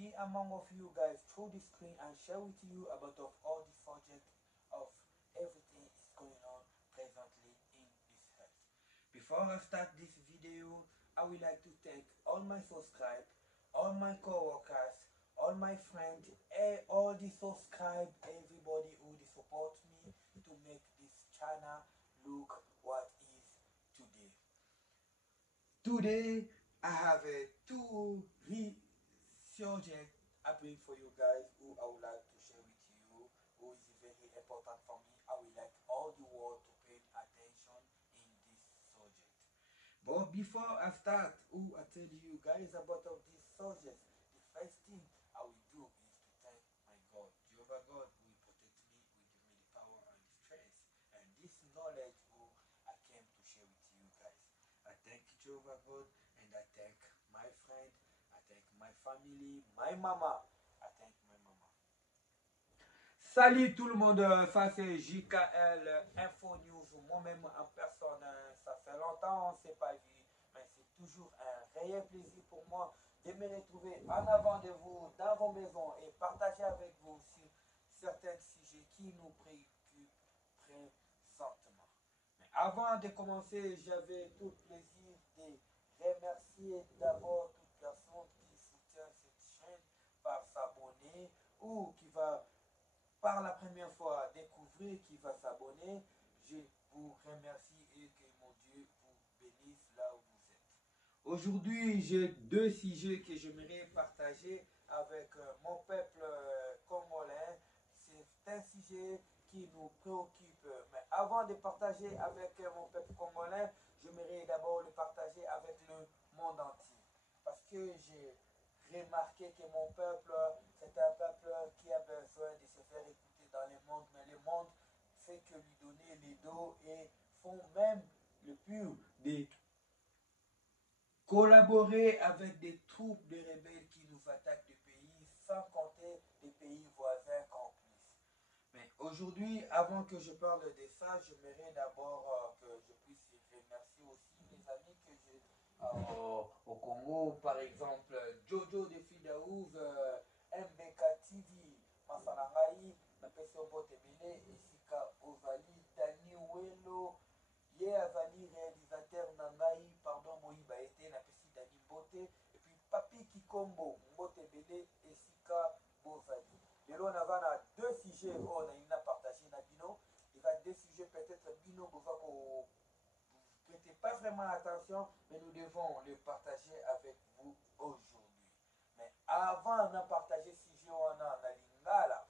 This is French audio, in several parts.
be among of you guys through the screen and share with you about of all the subject of everything is going on presently in this earth. Before I start this video, I would like to thank all my subscribers, all my co-workers, all my friends, all the subscribe, everybody who support me to make this channel look what is today. Today I have two subjects I bring for you guys who I would like to share with you, who is very important for me. I would like all the world to pay attention in this subject. But before I start, who I tell you guys about of this subject, the first thing I will do is to thank my God. Jehovah God will protect me, will give me the power and the strength. And this knowledge who I came to share with you guys. I thank Jehovah God and I thank my friend, I thank my family, my mama. I thank my mama. Salut tout le monde, ça c'est JKL Info News, moi-même en personne. Ça fait longtemps on ne s'est pas vu, mais c'est toujours un réel plaisir pour moi de me retrouver en avant de vous, dans vos maisons et partager avec vous sur certains sujets qui nous préoccupent présentement. Mais avant de commencer, j'avais tout le plaisir de remercier d'abord toute personne qui soutient cette chaîne par s'abonner ou qui va par la première fois découvrir, qui va s'abonner. Je vous remercie et que mon Dieu vous bénisse là où vous êtes. Aujourd'hui, j'ai deux sujets que j'aimerais partager avec mon peuple congolais. C'est un sujet qui nous préoccupe. Mais avant de partager avec mon peuple congolais, j'aimerais d'abord le partager avec le monde entier. Parce que j'ai remarqué que mon peuple, c'est un peuple qui a besoin de se faire écouter dans le monde, mais le monde fait que lui donner les dos et font même le pur de collaborer avec des troupes de rebelles qui nous attaquent du pays, sans compter les pays voisins en plus. Mais aujourd'hui, avant que je parle de ça, j'aimerais d'abord que je puisse remercier aussi mes amis que j'ai au Congo, par exemple Jojo de Fidaouz, MBK TV, Masalangai, Napeso Botebele, Esika Ovali, Dani Welo, Ye Azali, réalisateur Nangai, pardon, Moïba Ete, Napesi Dani Bote, et puis Papi Kikombo, Mbotebele, Esika Bozali. Lelo on a deux sujets, on a partagé Nabino, il y a deux sujets peut-être Bino Bovako. Prêtez pas vraiment attention, mais nous devons le partager avec vous aujourd'hui. Mais avant de partager ce sujet, on a lingala.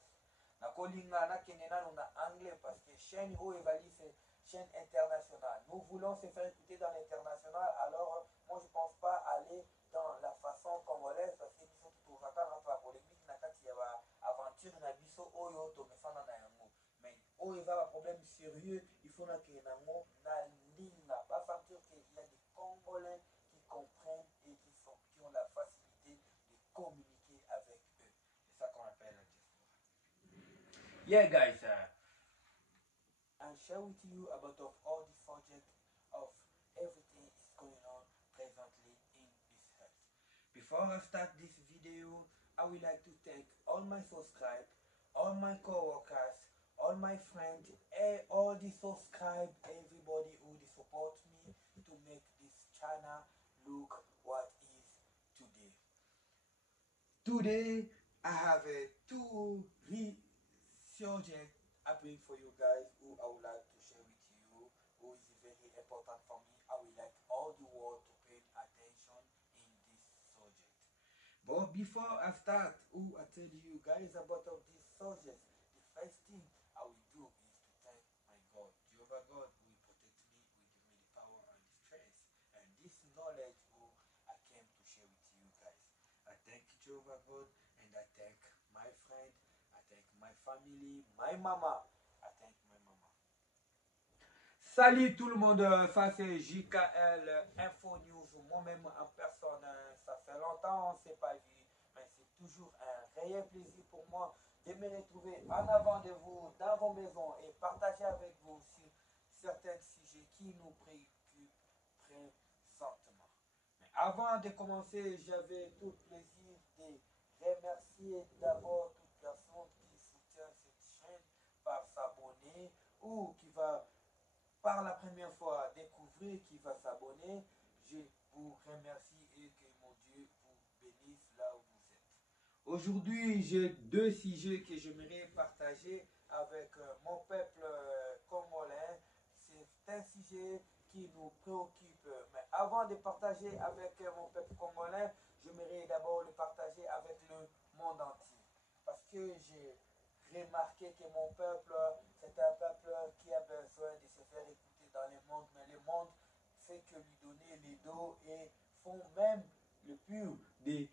Na kolingana kenena nous na anglais parce que chaîne où évalue c'est chaîne internationale. Nous voulons se faire écouter dans l'international, alors moi je pense pas aller dans la façon congolaise parce que nous sommes tout au vacances entre la polémique na kati ya aventure na biso oyo to mesana na yango. Mais oh il va un problème sérieux, il faut que nango na linga pas sentir qu'il y a des Congolais qui comprennent et qui ont la facilité de communiquer avec eux. C'est ça qu'on appelle la diaspora. Yeah guys, and share with you about of all the subject of everything is going on presently in this earth. Before I start this video, I would like to thank all my subscribers, all my co-workers, all my friends, all the subscribe, everybody who support me to make this channel look what is today. Today I have two subjects I bring for you guys who I would like to share with you, who is very important for me. I would like all the world to pay attention in this subject. But before I start, who I tell you guys about of this subject, the first thing I will do is to thank my God. Jehovah God will protect me, will give me the power and the strength. And this knowledge who I came to share with you guys. I thank Jehovah God and I thank my friend, I thank my family, my mama. I thank my mama. Salut tout le monde, ça c'est JKL Info News, moi-même en personne. Ça fait longtemps on ne s'est pas vu, mais c'est toujours un réel plaisir pour moi de me retrouver en avant de vous, dans vos maisons et partager avec vous sur certains sujets qui nous préoccupent présentement. Mais avant de commencer, j'avais tout le plaisir de remercier d'abord toute personne qui soutient cette chaîne par s'abonner ou qui va par la première fois découvrir, qui va s'abonner. Je vous remercie et que mon Dieu vous bénisse là où vous êtes. Aujourd'hui, j'ai deux sujets que j'aimerais partager avec mon peuple congolais. C'est un sujet qui nous préoccupe. Mais avant de partager avec mon peuple congolais, j'aimerais d'abord le partager avec le monde entier. Parce que j'ai remarqué que mon peuple, c'est un peuple qui a besoin de se faire écouter dans le monde. Mais le monde fait que lui donner les dos et font même le pur de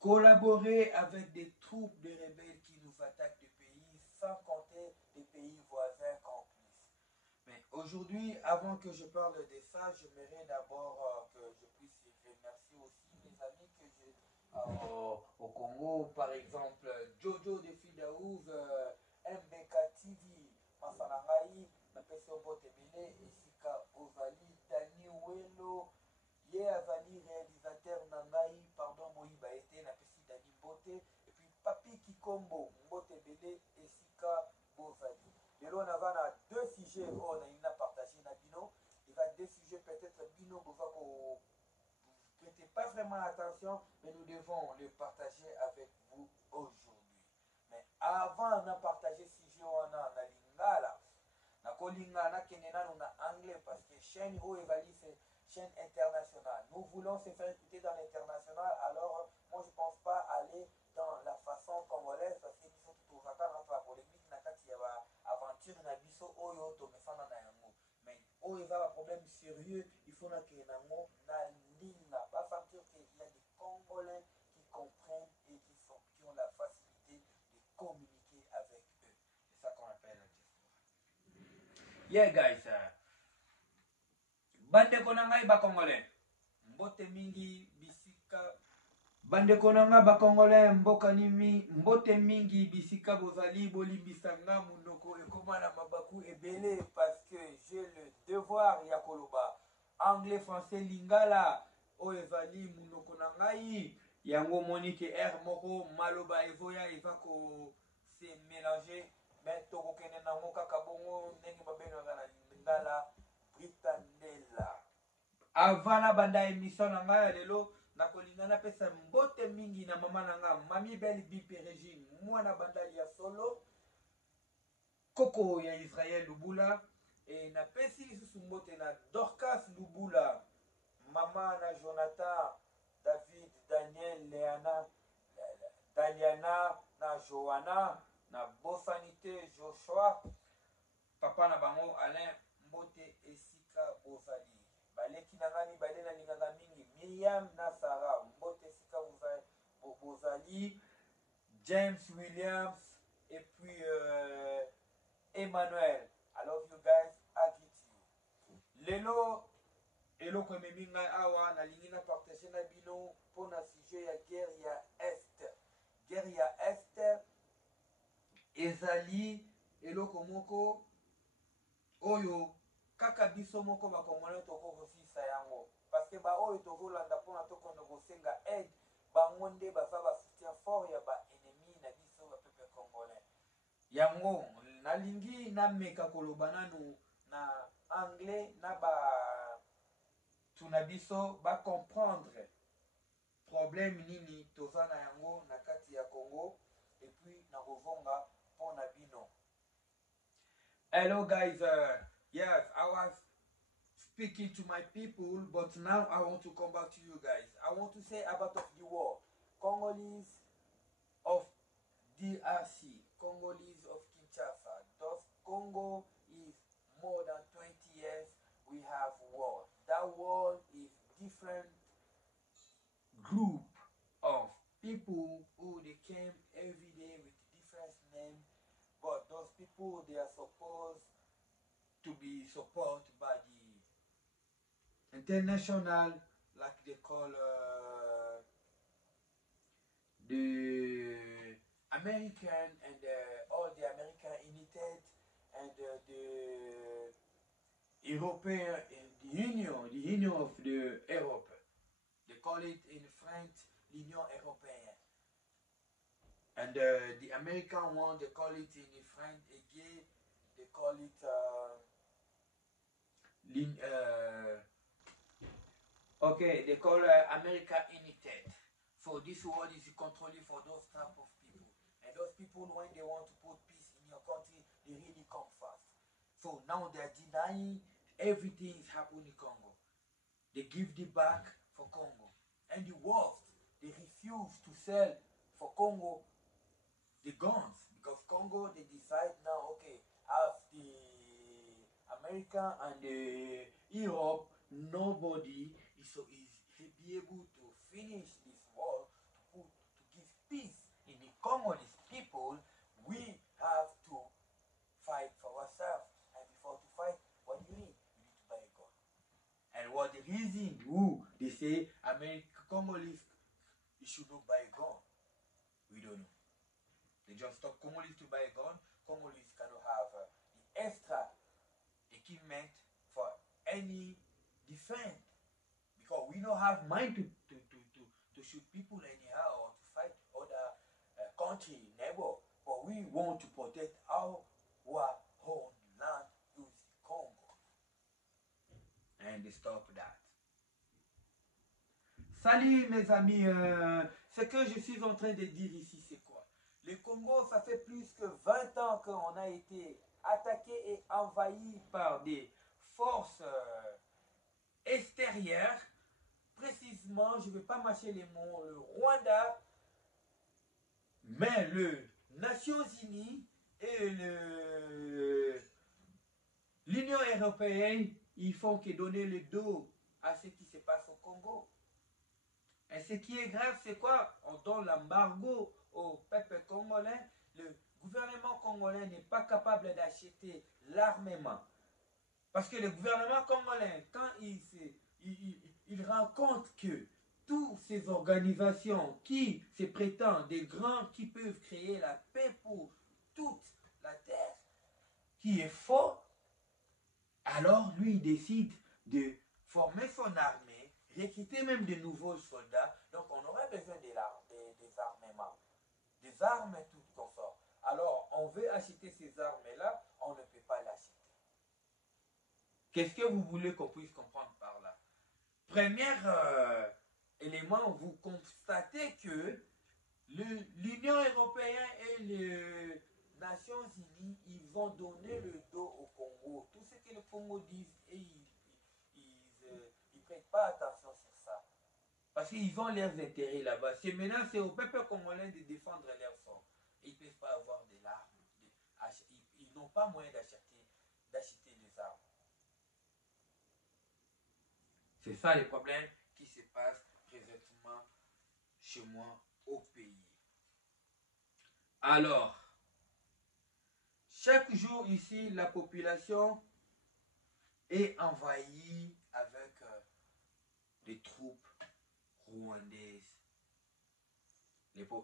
collaborer avec des troupes de rebelles qui nous attaquent du pays, sans compter les pays voisins complices. Mais aujourd'hui, avant que je parle de ça, j'aimerais d'abord que je puisse remercier aussi mes amis que j'ai au Congo, par exemple Jojo de Fidaouz, MBK TV, Masanangai, Napeso Botebele, Esika Ovali, Dani Welo, Ye Azali, réalisateur Nangai, pardon, Moïba Ete, Napesi Dani Bote, et puis Papi Kikombo, Mbotebele, Esika Bozali. Lelo on a deux sujets, on a partagé na bino. Il y a deux sujets peut-être bino, vous prêtez pas vraiment attention, mais nous devons le partager avec vous aujourd'hui. Mais avant de partager ce sujet, on a lingala. Na kolinga na kenena na anglais parce que chaîne où évalue c'est chaîne internationale. Nous voulons se faire écouter dans l'international, alors moi je pense pas aller dans la façon congolaise parce que nous sommes tout vacances par polémique na kati ya aventure na biso oyo to mesana na yango. Mais oyo va un problème sérieux, il faut na kenango na linga pas sentir qu'il y a des Congolais qui comprennent et qui ont la facilité de communiquer avec eux. C'est ça qu'on appelle la diaspora. Yeah guys, bandeko na ngai bakongolais, mbote mingi bisika. Bandeko na ngai bakongolais, mbote mingi bisika bozali bolimbisanga munoko ekoma na mabaku ebele parce que j'ai le devoir ya koloba anglais, français, lingala o ezali munoko na ngai yango monike r moko maloba evoya eva ko se mélanger mais tokokende nango kaka bongo ndenge babengaka na lingala britandela. Avant na banda émission na ngai ya lelo nakolinga napesa mbote mingi na mama na nga mami belle bipe Régine mwana bandali ya solo koko ya Israël Lubula e napesi lisusu mbote na Dorcas Lubula mama na Jonathan David Daniel Leana Daliana na Johanna na Bosanité Joshua papa na bango Alain mbote esika bozali baleki na ngani bale na linganga mingi Miriam na Sarah mbote esika bozali James Williams et puis Emmanuel. I love you guys, I greet you. Lelo eloko ememi ngai awa nalingi na partage na bino mpona sujet ya guerre ya est. Guerre ya est ezali eloko moko oyo kaka biso moko bakongolais tokokosisa yango parce que baoyo tokolanda mpona tokondo kosenga aide bango nde baza basoutien fort ya baennemi na biso bapepe congolais. Yango nalingi nameka koloba nanu na anglais na tuna biso bacomprendre problème nini toza na yango na kati ya Congo et puis na kovonga mpona bino. Hello guys, yes, I was speaking to my people, but now I want to come back to you guys. I want to say about of the war. Congolese of DRC, Congolese of Kinshasa. Thus, Congo is more than 20 years we have war. That war is different group of people who they came every day with different names, but those people they are supposed to be supported by the international, like they call the American and all the American United and the European, the Union of the Europe. They call it in French l'Union européenne. And the American one, they call it in different again, they call it okay, they call America United. So this world is controlled for those type of people. And those people, when they want to put peace in your country, they really come fast. So now they're denying everything is happening in Congo. They give the back for Congo. And the worst, they refuse to sell for Congo the guns, because Congo, they decide now, okay, as the America and the Europe, nobody is so easy be able to finish this war, to give peace in the Congolese people. We have to fight for ourselves, and before to fight, what do you need? You need to buy a gun. And what the reason who they say America Congolese, you should not buy a gun, we don't know. They just stop Congolese to buy a gun. Congolese cannot have the extra equipment for any defense, because we don't have mind to shoot people anyhow or to fight other country, neighbor. But we want to protect our own land, is Congo. And they stop that. Salut mes amis, ce que je suis en train de dire ici, c'est quoi? Le Congo, ça fait plus que 20 ans qu'on a été attaqué et envahi par des forces extérieures. Précisément, je ne vais pas mâcher les mots, le Rwanda, mais les Nations Unies et l'Union européenne, ils font que donner le dos à ce qui se passe au Congo. Et ce qui est grave, c'est quoi? On donne l'embargo au peuple congolais. Le gouvernement congolais n'est pas capable d'acheter l'armement. Parce que le gouvernement congolais, quand il rend compte que toutes ces organisations qui se prétendent des grands qui peuvent créer la paix pour toute la terre, qui est faux, alors lui, il décide de former son armée, recruter même de nouveaux soldats. Donc on aurait besoin des armements, des armes et tout confort. Alors on veut acheter ces armes-là, on ne peut pas l'acheter. Qu'est-ce que vous voulez qu'on puisse comprendre par là? Premier élément, vous constatez que l'Union européenne et les Nations Unies, ils vont donner le dos au Congo. Tout ce que le Congo dit, et ils ne prêtent pas attention sur ça. Parce qu'ils ont leurs intérêts là-bas. C'est maintenant, c'est au peuple congolais de défendre leurs sort. Ils ne peuvent pas avoir de l'arme. Ils n'ont pas moyen d'acheter des armes. C'est ça le problème qui se passe présentement chez moi au pays. Alors, chaque jour ici, la population est envahie avec des troupes rwandaises.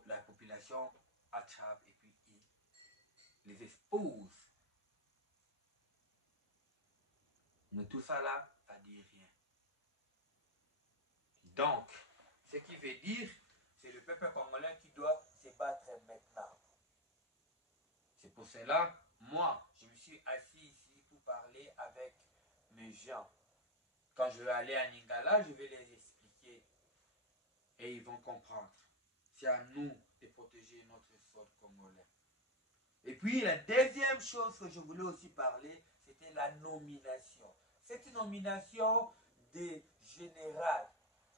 La population attrape et puis les expose. Mais tout ça là, ça dit rien. Donc, ce qui veut dire, c'est le peuple congolais qui doit se battre maintenant. C'est pour cela, moi, je me suis assis ici pour parler avec mes gens. Quand je vais aller à Ningala, je vais les expliquer. Et ils vont comprendre. C'est à nous de protéger notre sol congolais. Et puis, la deuxième chose que je voulais aussi parler, c'était la nomination. Cette nomination des généraux.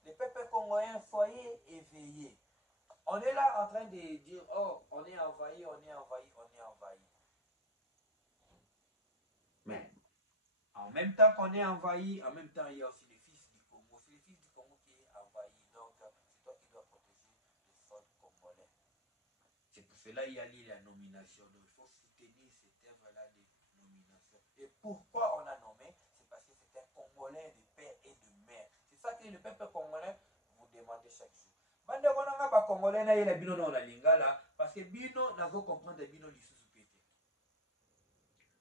Les peuples congolais, soyez éveillés. On est là en train de dire, oh, on est envahi, on est envahi, on est envahi. Mais, en même temps qu'on est envahi, en même temps, il y a aussi les fils du Congo. C'est les fils du Congo qui est envahi. Donc, c'est toi qui dois protéger le sol congolais. C'est pour cela qu'il y a la nomination. Donc, il faut soutenir cette œuvre-là de nomination. Et pourquoi on a nommé? C'est parce que c'est un Congolais de père et de mère. C'est ça que le peuple congolais vous demande chaque jour. Bande konanga ba congolais na yela bino na lingala parce que bino nazo comprendre bino lisusu pété.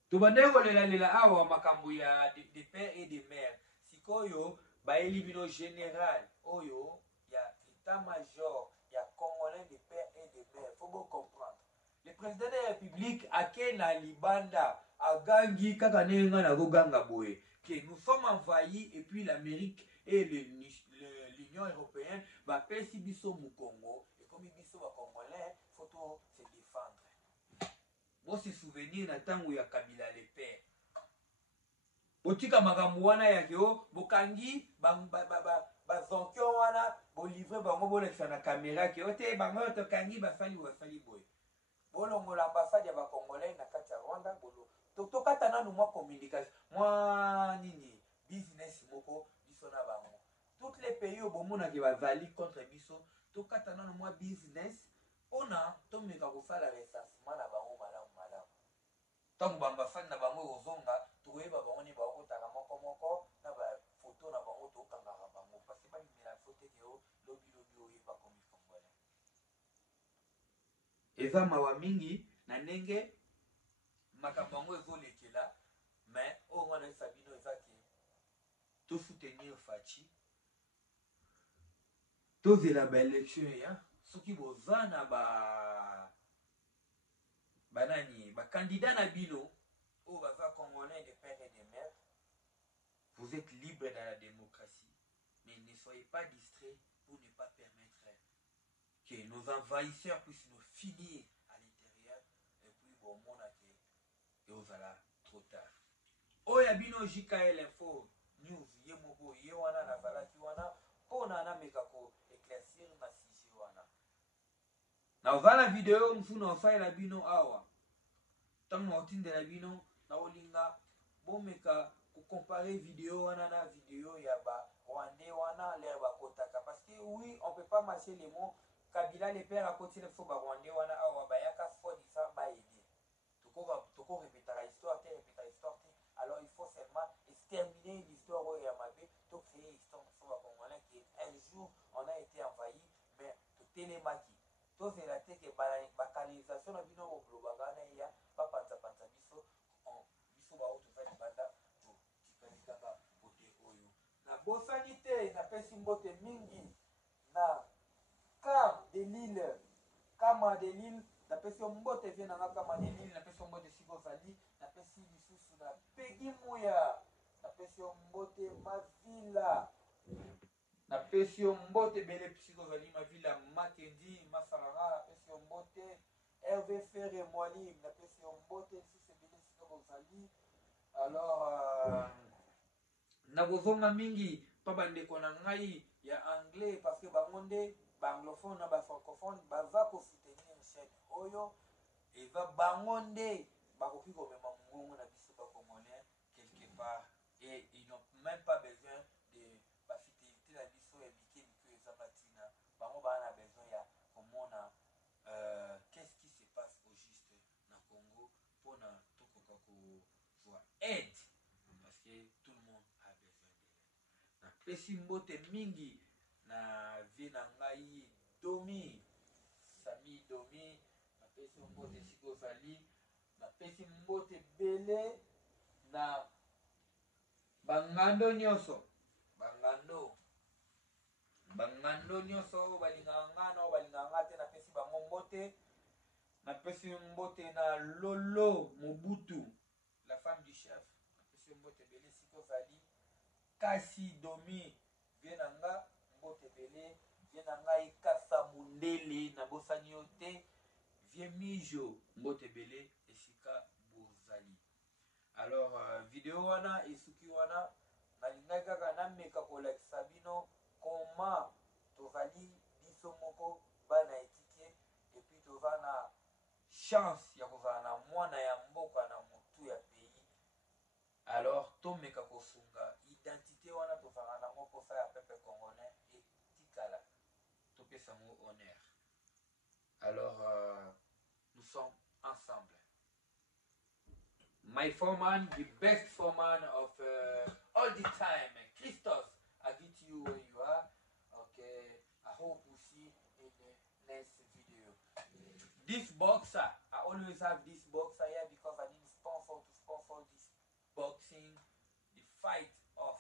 To bande kolela lela awa makambo ya de père et de mère. Sikoyo ba eli bino général oyo ya état-major, il y a Congolais de père et de mère. Il faut bien comprendre. Le président de la République a na libanda a gangi kaka nenga na ganga boye que nous sommes envahis et puis l'Amérique et l'Union européenne va pesi biso mu Congo et comme biso ba Congolais faut se défendre. Bon se souvenir na tango ya Kabila le père. Botika makambo wana ya kyo bokangi bazonkyo wana bolivre bango bolekisa na caméra ke ote bango tokangi basali boye. Bolongola ambassade ya bakongolais na kati ya Rwanda bolo tokata nanu mwa communication mwa nini business moko biso na bango toutes les pays oyo bomonaki bazali contre biso tokata nanu mwa business mpona tomeka kosala recensement na bango malamu ntango baambassade na bango ekozonga tokoyeba bango nde bakotaka moko na bafoto na bango tokangaka bango parce balimela foto ete o lobi oyeba komi congolais. Eza mawa mingi na ndenge makambo yango ezolekela mais oyo wana esa bino eza ke tosoutenir Faci tozela baélection ya soki boza na banani bakandidat na bino oyo baza congolais de père et de mère. Vous êtes libre dans la démocratie, mais ne soyez pas distraits pour ne pas permettre que nos envahisseurs puissent nous finir à l'intérieur et puis bon mon et aux ala trop tard. Oya bino JKL Info News ye moko ye wana na zalaki wana pona na meka ko éclaircir na sujet wana. Na ozala vidéo mfuna osalela bino awa. Tango otindela bino na olinga bomeka ko comparer vidéo wana na vidéo ya ba Rwandais wana l'air ba kotaka parce que oui, on peut pas marcher les mots. Kabila le père à côté de Foba Rwandais wana awa bayaka fo di ça ba aider. Toko répéter l'histoire, alors il faut seulement exterminer l'histoire au Yamabe, to créer l'histoire de Foba Congolais qui un jour on a été envahi mais to télémaki. To c'est la tête que ba canalisation na bino au globagana ya ba panza biso on biso ba auto za banda to tikalikaka bote oyo. Na bosanité na pesi mbote mingi na Cam de Lille, Kama de Lille, na pesi mbote vient na Kama de Lille, na pesi mbote Sigozali, na pesi lisusu na Pegi Muya, na pesi mbote Mavila, na pesi mbote Bele Sigozali, Mavila Makendi, Masarara, na pesi mbote Hervé Ferre Mwali, na pesi mbote lisusu Bele Sigozali. Alors na bozonga mingi pa bandeko na ngai ya anglais parce que bangonde banglophone na ba francophone baza ko soutenir chaîne oyo eza bangonde bakoki ko mema mungongo na biso ba congolais quelque part et ils n'ont même pas besoin de ba fidélité na biso ya mike eza batina bango bana besoin ya komona qu'est-ce qui se passe au juste na Congo pona tokoka ko voir aide parce que tout le monde a besoin de l'aide. Na pesi mbote mingi na vie na ngai Domi Sami Domi na pesi mbote Sigozali na pesi mbote Bele na bangando nyonso nyonso balinganga te na pesi bango mbote na pesi mbote na Lolo Mobutu la femme du chef na pesi mbote Bele Sigozali kasi Domi vienanga mbote Bele vienanga ikasa mundele na bosani yote vie mijo mbote Bele esika bozali. Alors vidéo wana esuki wana nalingaki kaka nameka kolakisa bino koma tozali biso moko bana etike et puis toza na chance ya kozala na mwana ya mboka na motu ya pays. Alors tomeka kosunga identité wana tozala nango posa ya peuple congolais etikala topesa mo honneur. Alors nous sommes ensemble. My foreman, the best foreman of all the time, Christos, I greet you where you are. Okay, I hope we see in the next video. This boxer, I always have this boxer here because I need a sponsor to sponsor this boxing, the fight of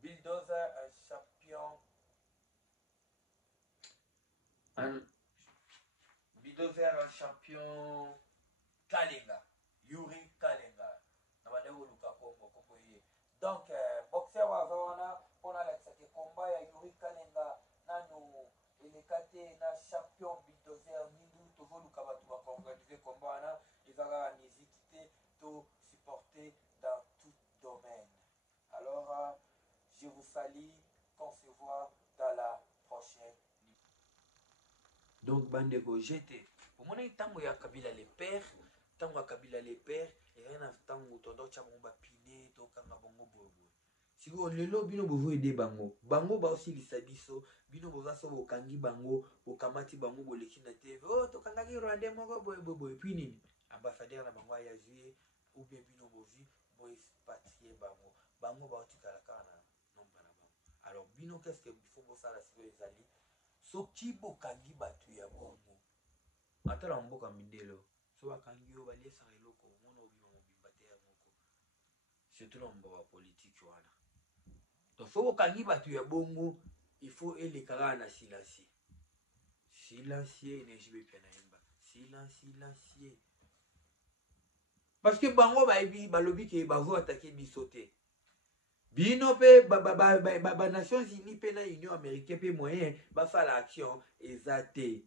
Bulldozer and Champion Un bulldozer champion Kalinga, Yuri Kalinga. Donc, boxer wazona pour la combat ya Yuri Kalinga nanu elekate na champion bulldozer mindu tovoluka batu ba organiser combat na ezaka n'hésitez to supporter dans tout domaine. Alors, je vous salue, qu'on se voit dans la prochaine. Donc, bandeko, j'étais. Pour mon tango ya Kabila les pères, tango ya Kabila les pères, et rien à tango tondo chabomba piné, to kanga bongo bobo. Si vous lelo bino bovo aider bango, bango ba aussi lisabiso, bino boza so bokangi bango, bokamati bango boleki na TV. Oh, to kangaki Rwandais moko boy boy. Puis nini? Ambassadeur na bango ya juillet ou bien bino bovi boy expatrié bango. Bango ba otikala kana nomba na bango. Alors bino qu'est-ce que il faut bosala si vous ezali? Soki bokangi batu ya bongo atala mboka mindelo so bakangi yo baliesaka eloko omona obima mobimba te ya moko surtout na mboka politique wana. Donc so bokangi batu ya bongo il faut elekaka na silencieux silencieux energie bepia na yemba silencieux parce que bango bayebi balobi ke bavo atake biso te. Bino pe ba Nations Unies pe na Union Américaine pe moyen ba faire l'action ezate.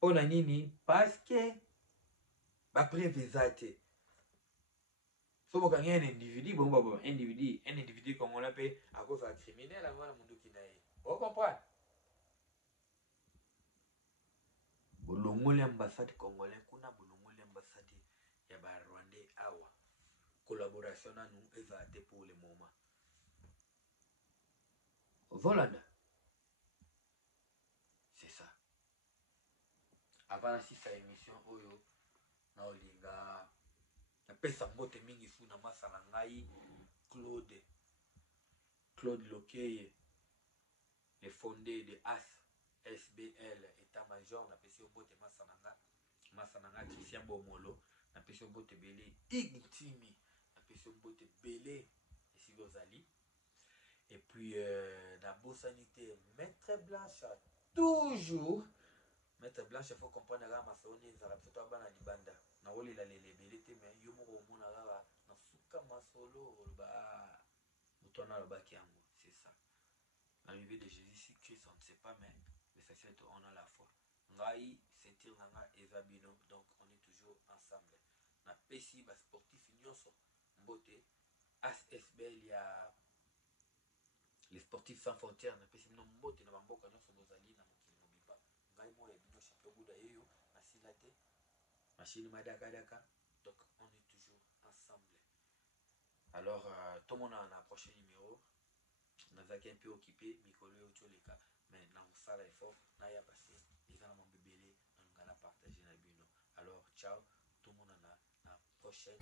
Ona nini parce que ba prévisate. So bokangi un individu bon un individu comme on appelle à cause d'un criminel avant la mundu kinaye. Vous comprenez? Bolongole ambassade congolais kuna bolongole ambassade ya ba Rwandais awa. Collaboration à nous évadée pour le moment. Voilà. C'est ça. Avant la 6 émission, oyo, na olinga, na pesa mbote mingi fu na masala ngai, Claude Lokeye, le fondé de ASBL, état-major, na pesa mbote masananga, Christian Bomolo, na pesa mbote belé, Igutimi, na pesa mbote belé, ici Gozali. Et puis, la beau sanité, Maître Blanche, toujours. Maître Blanche, il faut comprendre que ma famille est à la libanda. Na woli la lelebelete, mais yo mo mona la na suka masolo ba mutona la bakiango, c'est ça. L'arrivée de Jésus Christ, on ne sait pas, mais ça c'est on a la foi. Ngai, sentir nanga ezabino, donc on est toujours ensemble. Na pesi ba sportif nyonso mbote ASBL ya les sportifs sans frontières na pesi no mbote na bamboka nyonso bozali na mokili mobiba ngai mo ya bino champion buda yeyo asila te machine madaka donc on est toujours ensemble. Alors tout le monde a un prochain numéro nazaki un peu occupé mikolo yo toleka mais na osala effort na ya passé eza na mobebele na ngana partager na bino. Alors ciao tout le monde na prochaine